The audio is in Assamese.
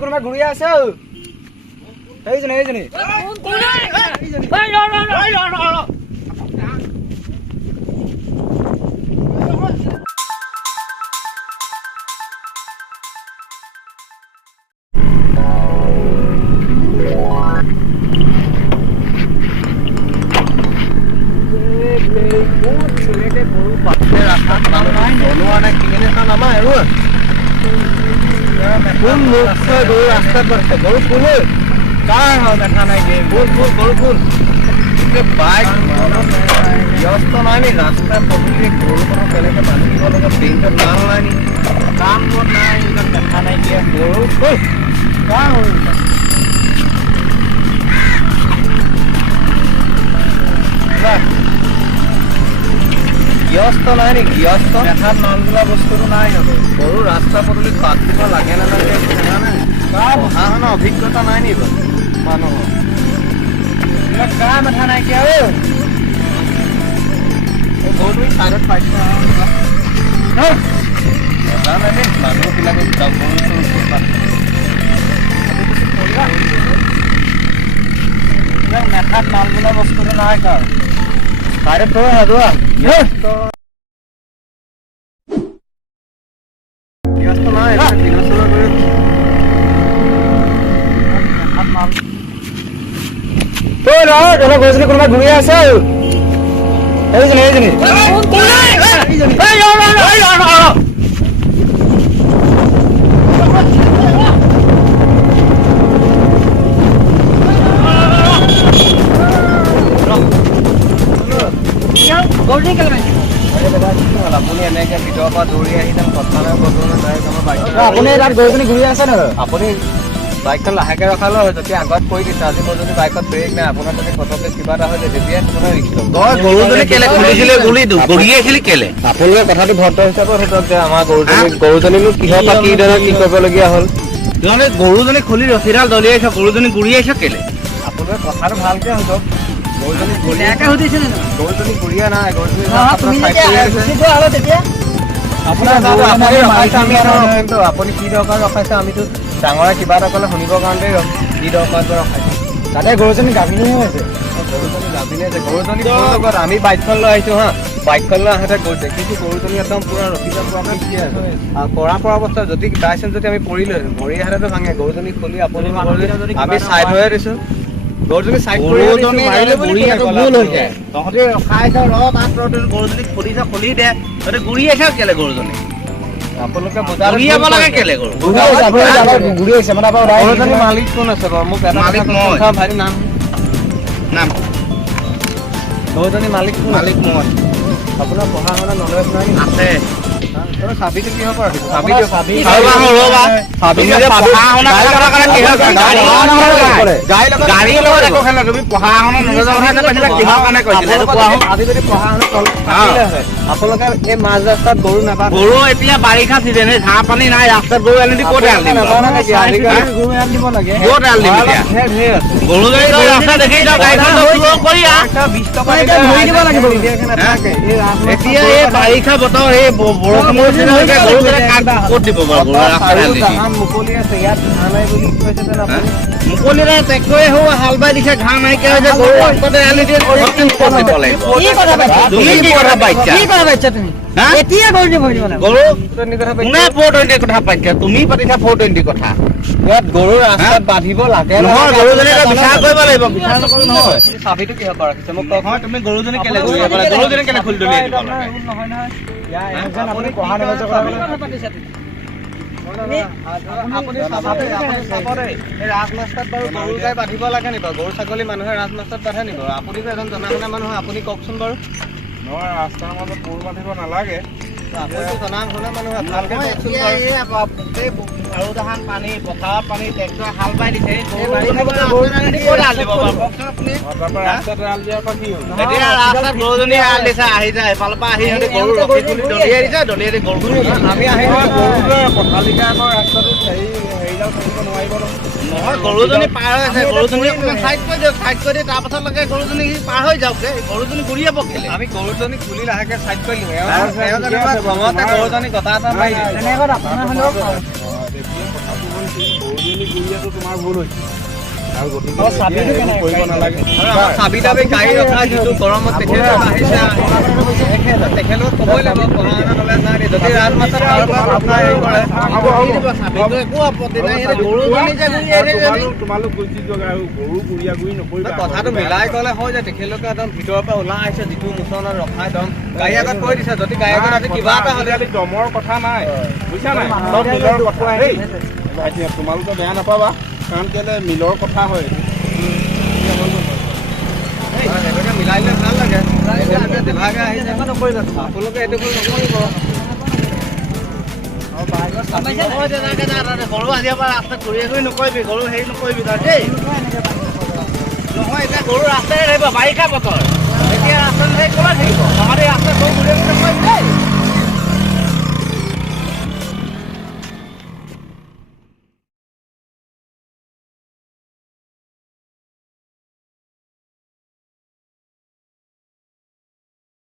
কোনোবা ঘূৰি আছে এইজনী রাস্তা করছে গরু ফুলে কার দেখা নাই যে গরু ফুল বাইক ব্যস্ত নাই রাস্তা পদূলি গরু কোনো কেনেকে বান্ধিব লাগে ব্ৰেইনটো কাম নাই কাম নাই দেখা নাই যে গৰু ফুল কাৰ হ'ল গৃহস্থ নাই নি গৃহস্থ দেখাত নাম বোলা বস্তুটো নাই আকৌ গৰু ৰাস্তা পদূলিত বাদ দিব লাগে নালাগে পঢ়া শুনা অভিজ্ঞতা নাই নি বাৰু মানুহৰ এইবিলাক কাৰ মাথা নাইকিয়া গৰুটো চাইডত পাইছো নাজানে মানুহবিলাকে মেথাত নাম বোলা বস্তুটো নাই কাৰ চাইডত থৈ যোৱা গৃহস্থ নাই গৰুজনী কোনোবা ঘূৰি আছে এইজনী আপুনি এনেকে ভিতৰৰ পৰা দৌৰি আহি আপুনি তাত গৰুজনী ঘূৰি আছে ন আপুনি বাইকখন লাহেকে ৰখালে হয় যদি আগত কৈ দিছে আজি মোৰ যদি বাইকত ব্ৰেক নাই আপোনাৰ যদি ফটকে কিবা এটা হৈ যায় তেতিয়া আপোনাৰ ৰিস্ক গৰুজনী কেলে খুলিছিলে গুলি দৌৰি আহিলি কেলে আপোনালোকে কথাটো ভদ্ৰ হিচাপত সোধক যে আমাৰ গৰুজনীনো কিহৰ পৰা কি ধৰণে কি কৰিবলগীয়া হ'ল মানে গৰুজনী খুলি ৰছীডাল দলিয়াইছে গৰুজনী ঘূৰি আহিছে কেলে আপোনালোকে কথাটো ভালকে সোধক গৰুজনী ঘূৰিয়া নাই আপুনি কি দৰকাৰ ৰখাইছে আমিতো ডাঙৰে কিবা এটা ক'লে শুনিবৰ কাৰণে কি দৰকাৰ ৰখাইছে তাতে গৰুজনী গাভিনী হৈছে গৰুজনী লগত আমি বাইকখন লৈ আহিছো হা বাইকখন লৈ আহোঁতে দেখিছো গৰুজনী একদম পুৰা ৰখিব পৰাকৈ কি আছে পৰা অৱস্থা যদি বাইচান্স যদি আমি পৰিলো ভৰি আহোঁতেতো ভাঙে গৰুজনী খুলি আপুনি আমি চাইড হৈ দিছো গৰুজনী চাইড কৰি মাৰিলে বুঢ়ীটো ভুল হৈ যায় তহঁতে ৰখাইছ তাত গৰুজনী খুলি দে তহঁতে ঘূৰি আহিছ কেলে গৰুজনী আপোনালোকে বুজাব লাগে কেলে গৰুজনী মালিক কোন আছে বাৰু মোক ভাইটি নাম গৰুজনী মালিক কোন মালিক মই আপোনাৰ পঢ়া শুনা নলেজ নাই আছে চাবিটো কিহৰ পৰা আপোনালোকে এই মাজ ৰাস্তাত গৰু নাপায় গৰু এতিয়া বাৰিষা চিজন ঘাঁহ পানী নাই ৰাস্তাত গৰু আনি ক'ত এৰাল দিব লাগে গৰু ৰাস্তা দেখি এতিয়া এই বাৰিষা বতৰ এই বৰষুণৰ ক'ত দিব মুকলি আছে ইয়াত ঘাঁহ নাই বুলি কৈছে মুকলি নাই ট্ৰেক্টৰে হাল বাই দিছে ঘাঁহ নাইকিয়া হৈছে গৰু ৰাস্তাতে এৰালি দিয়ে তুমি পাতিছা 420 কথা ইয়াত গৰু ৰাস্তাত বান্ধিব লাগে নহয় গৰুজনী বিচাৰ কৰিব লাগিব বিচাৰ নকৰো নহয় চাবিটো কিহৰ পৰা ৰাখিছে মোক কওক তুমি গৰুজনী কেলে খুলি দলিয়াই দিব লাগে নহয় আপুনি পঢ়া নগৰ ৰাজমাস্তাত বাৰু গৰু গাই বান্ধিব লাগে নি বাৰু গৰু ছাগলী মানুহে ৰাজমাস্তাত বান্ধে নি বাৰু আপুনিতো এজন জনা শুনা মানুহ আপুনি কওকচোন বাৰু নহয় ৰাস্তাৰ মাজত গৰু বান্ধিব নালাগে আপুনিতো জনা শুনা মানুহ ভালকে কওকচোন বাৰু পানী পথাৰত পানী ট্ৰেক্টৰে হাল বাই দিছে ৰাস্তাত গৰুজনী এৰাল দিছে আহি যায় এফালৰ পৰা আহি গৰু ৰখি তুলি দলিয়াই দিছে দলিয়াই দি গৰু আমি আহি পথালিকা আকৌ ৰাস্তাটোত হেৰিডাল থাকিব নোৱাৰিব নহয় গৰুজনী পাৰ হৈ আছে গৰুজনী অকণমান চাইড কৰি দিয়ক চাইড কৰি দি তাৰপাছতলৈকে গৰুজনী পাৰ হৈ যাওক গৰুজনী ঘূৰিয়ে পকিলে আমি গৰুজনী খুলি লাহেকে চাইড কৰি দিওঁ খঙতে গৰুজনী গটা এটা মাৰি দিওঁ তোমাৰ ভুল হৈছে আৰু কৰিব নালাগে চাবি তাবি গাড়ী ৰখা যিটো গৰমত তেখেতলোক আহিছে তেখেতলোক ক'বই লাগিব পঢ়া শুনা নলেজ নাই যদি ৰাজমাতা আপোনাৰ হেৰি কৰে একো আপত্তি নাই গৰুজনী যে তোমালোক গুচি যোৱা আৰু গৰু গুৰিয়া গুৰি নকৰিবা কথাটো মিলাই ক'লে হয় যে তেখেতলোকে একদম ভিতৰৰ পৰা ওলাই আহিছে যিটো মুচনত ৰখাই একদম গাড়ী আগত কৈ দিছে যদি গাড়ী আগত আজি কিবা এটা হ'লে দমৰ কথা নাই বুজিছা নাই চব নিজৰ কথা দেই তোমালোকে বেয়া নাপাবা কাৰণ কেলে মিলৰ কথা হয় এনেকৈ মিলাই দিলে ভাল লাগে তেওঁলোকে বিভাগে আহিছে আপোনালোকে এইটো ভুল নকৰিব গৰু আহিব পৰা ৰাস্তাত ঘূৰি ঘূৰি নকৰিবি গৰু হেৰি নকৰিবি তই দেই নহয় এতিয়া গৰু ৰাস্তাৰে আহিব বাৰিষা বতৰ এতিয়া ৰাস্তাত হেৰি ক'লৈ থাকিব নহ'লে ৰাস্তাত গৰু ঘূৰি ঘূৰি নকৰিবি দেই